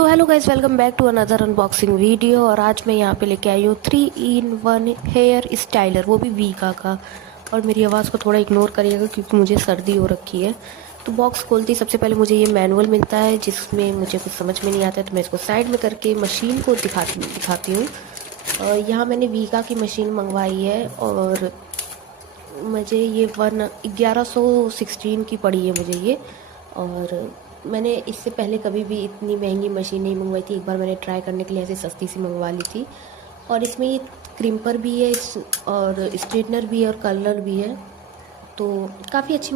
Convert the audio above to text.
तो hello guys, welcome back to another unboxing video. और आज मैं यहाँ पे लेके आई हूँ 3-in-1 हेयर स्टाइलर, वो भी वीका का। और मेरी आवाज़ को थोड़ा इग्नोर करिएगा क्योंकि मुझे सर्दी हो रखी है। तो बॉक्स खोलती सबसे पहले मुझे ये मैनुअल मिलता है जिसमें मुझे कुछ समझ में नहीं आता है, तो मैं इसको साइड में करके मशीन को दिखाती हूँ। यहाँ मैंने वीका की मशीन मंगवाई है और मुझे ये 1116 की पड़ी है मुझे ये। और मैंने इससे पहले कभी भी इतनी महंगी मशीन नहीं मंगवाई थी। एक बार मैंने ट्राई करने के लिए ऐसे सस्ती सी मंगवा ली थी। और इसमें ये क्रिम्पर भी है और स्ट्रेटनर भी है और कर्लर भी है, तो काफ़ी अच्छी